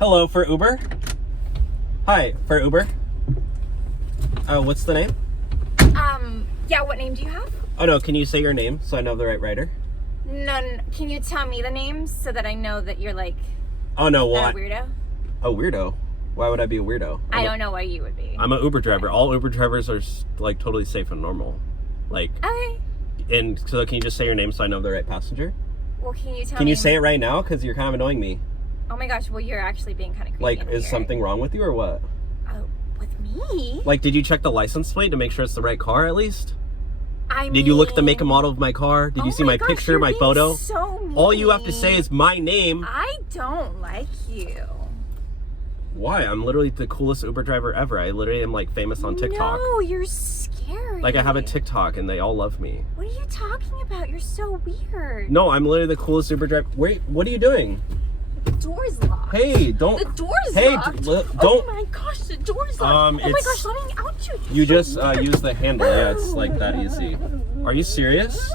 Hello, for Uber? Hi, for Uber? What's the name? Yeah, what name do you have? Oh no, can you say your name so I know the right rider? No, can you tell me the names so that I know that you're like Oh no, not what? a weirdo? A weirdo? Why would I be a weirdo? I don't know why you would be. I'm an Uber driver. All Uber drivers are like totally safe and normal. Like, Okay. and so can you just say your name so I know the right passenger? Well, can you tell me? Can you say it right now? Because you're kind of annoying me. Oh my gosh, well, you're actually being kind of creepy. Like, and is weird. something wrong with you or what? Oh, with me? Like, did you check the license plate to make sure it's the right car at least? I mean... Did you look at the make and model of my car? Did you see my gosh, picture, you're my being photo? So mean. All you have to say is my name. I don't like you. Why? I'm literally the coolest Uber driver ever. I literally am like famous on TikTok. No, you're scary. Like I have a TikTok and they all love me. What are you talking about? You're so weird. No, I'm literally the coolest Uber driver. Wait, what are you doing? The door's locked. Hey, don't. The door's hey, locked. Don't. Oh my gosh, the door's locked. Oh my it's- gosh, let me out you. You just use the handle. Yeah, it's like that easy. Are you serious?